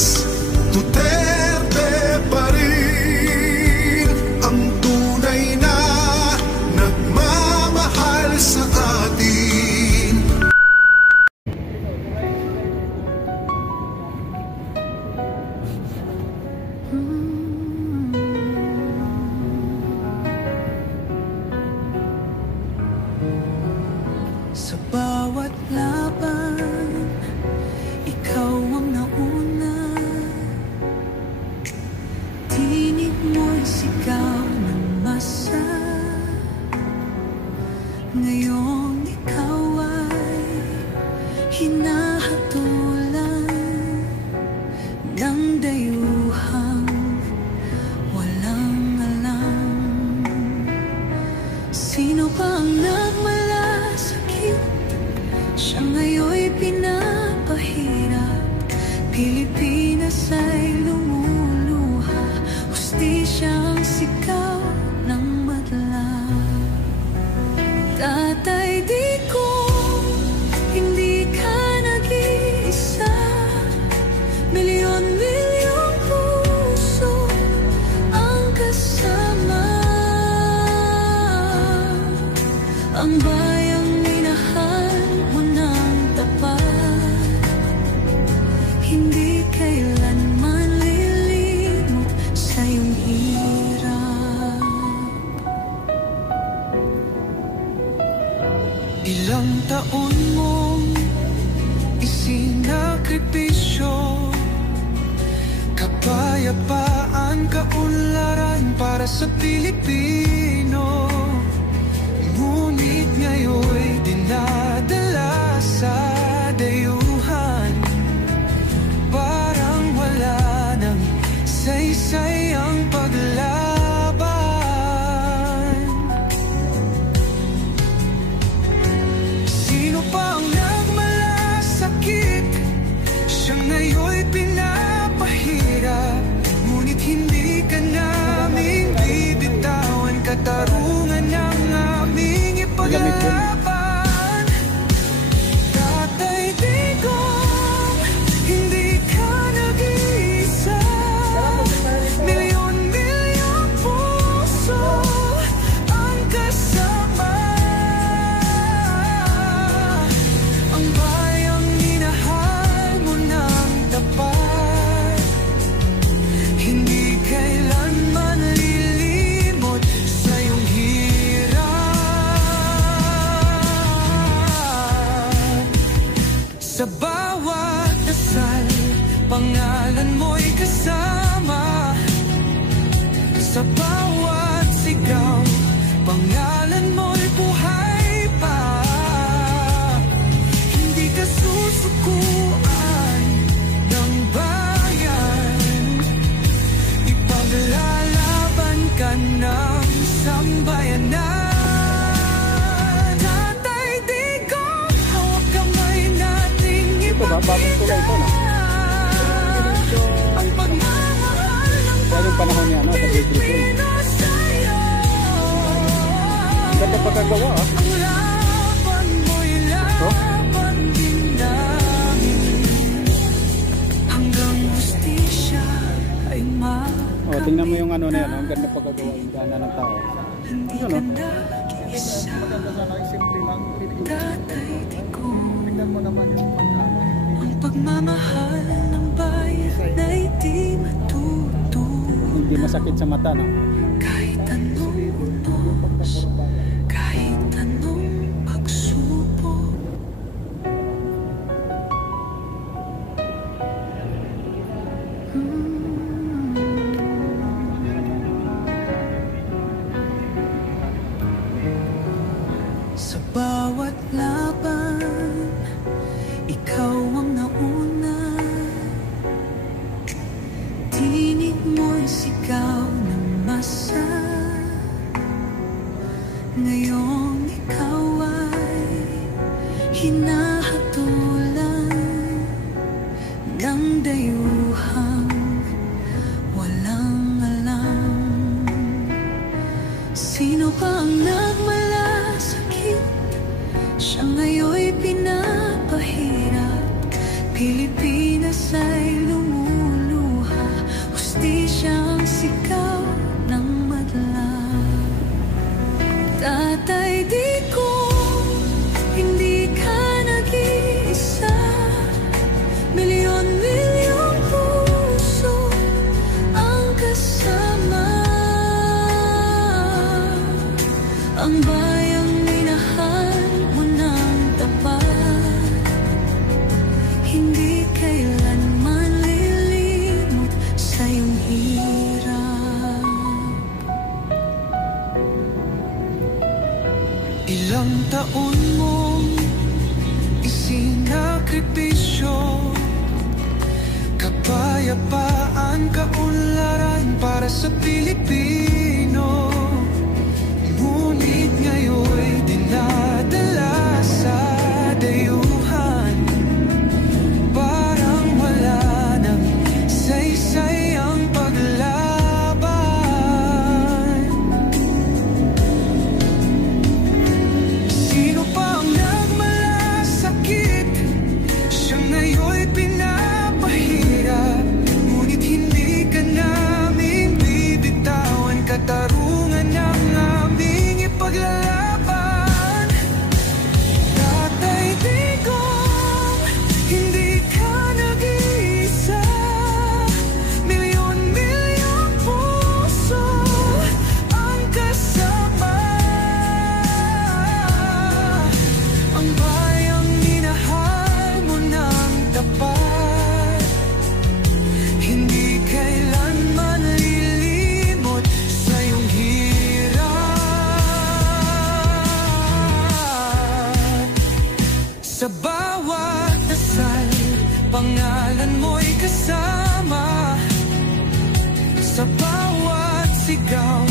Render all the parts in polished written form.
Pilipinas, Duterte pa rin ang tunay na nagmamahal sa atin. Sa bawat laban, ikaw ang nauna. Tinig mo'y sigaw ng masa. Ngayong ikaw ay hinahatulan ng dayuhang walang alam. Sino pa ang nagmalasakit? Siya ngayon'y pinapahirap. Pilipinas ay lumuluha. Hustisya ang sigaw ng madla. Tatay, di ko hindi ka nag-iisa. Milyon-milyong puso ang kasama. Ang bayang minahal mo ng tapat, hindi kailanman lilimot sa iyong hirap. Ilang taon mong isinakripisyo, kapayapaan, kaunlaran para sa Pilipino. Ngunit ngayon'y dinadala sa dayuhan. Parang wala nang saysay ang paglaban. Sino pa ang nagmalasakit? Siya ngayon'y pinapahirap. Ngunit hindi ka namin bibitawan. Katarungan ng aming ipaglaban. Tatay, Digong, hindi ka nag-iisa. Milyon-milyong puso ang kasama. Ang bayang minahal mo ng tapat, hindi kailanman lilimot sa iyong hirap. Sa bawat dasal, pangalan mo'y kasama. Sa bawat sigaw, pangalan mo'y buhay pa. Hindi ka susukuan ng bayan. Ipaglalaban ka ng sambayanan. Tatay, Digong, hawak kamay nating Bagong tulay ito, no? ang pagmamahal ng Bagong panahon niya, no? Sa Pilipino sa'yo. Ganda pagkagawa, ah. Ang laban mo'y laban din namin, hanggang hustisya ay makamit. Oh, tingnan mo yung ano na yan, ang ganda pagkagawa yung gana ng tao. Hindi ka nag-isa. Maganda sana yung simple lang. Tatay, Digong, Tingnan mo naman yung pagkagawa. ang pagmamahal ng bayan ay di matutunan. Hindi masakit sa mata, no? Kahit anong unos, kahit anong pagsubok. Sa bawat laban, ikaw ang nauna. Tinig mo'y sigaw ng masa. Ngayong ikaw ay hinahatulan ng dayuhang walang alam. Sino pa ang nagmalasakit? Siya ngayon'y pinapahirap. Pilipinas ay lumuluha. sigaw ng madla. Tatay, di ko hindi ka nag-iisa. Milyon-milyong puso ang kasama. Ang bayang minahal mo ng tapat, hindi kailanman lilimot sa iyong hirap. Ilang taon mong isinakripisyo, kapayapaan, kaunlaran para sa Pilipino. Ngunit ngayon'y dinadala sa dayuhan. Parang wala nang saysay ang paglaban. Sino pa ang nagmalasakit? Siya ngayon'y pinapahirap. Ngunit hindi ka namin bibitawan. Katarungan ng aming ipaglalaban. Tatay, Digong, hindi ka nag-iisa. Milyon-milyong puso ang kasama. Ang bayang minahal mo ng tapat, hindi kailanman lilimot sa iyong hirap. Sa bawat dasal, pangalan mo'y kasama. Sa bawat sigaw,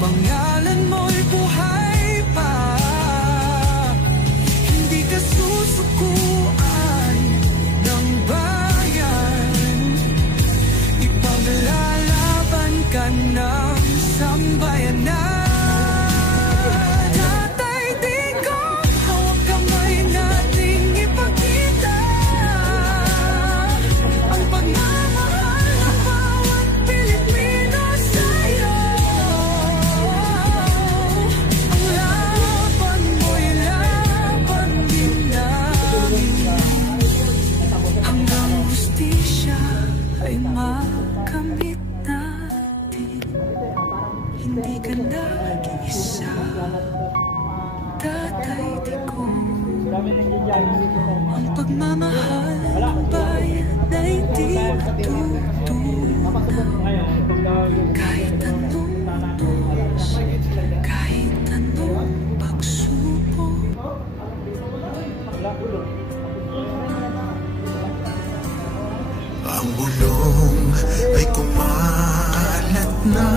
pangalan mo'y buhay pa. Hindi ka susukuan ng bayan, ipaglalaban ka ng sambayanan. Tatay, Digong, hawak kamay nating ipakita ang pagmamahal ng bawat Pilipino sa'yo. Ang laban mo'y laban din namin, hanggang hustisya ay makamit natin. Hindi ka nag-iisa, Tatay Digong. Ang pagmamahal ng bayan ay di matutunan. Kahit anong utos, kahit anong pagsubok. Ang bulong ay kumalat na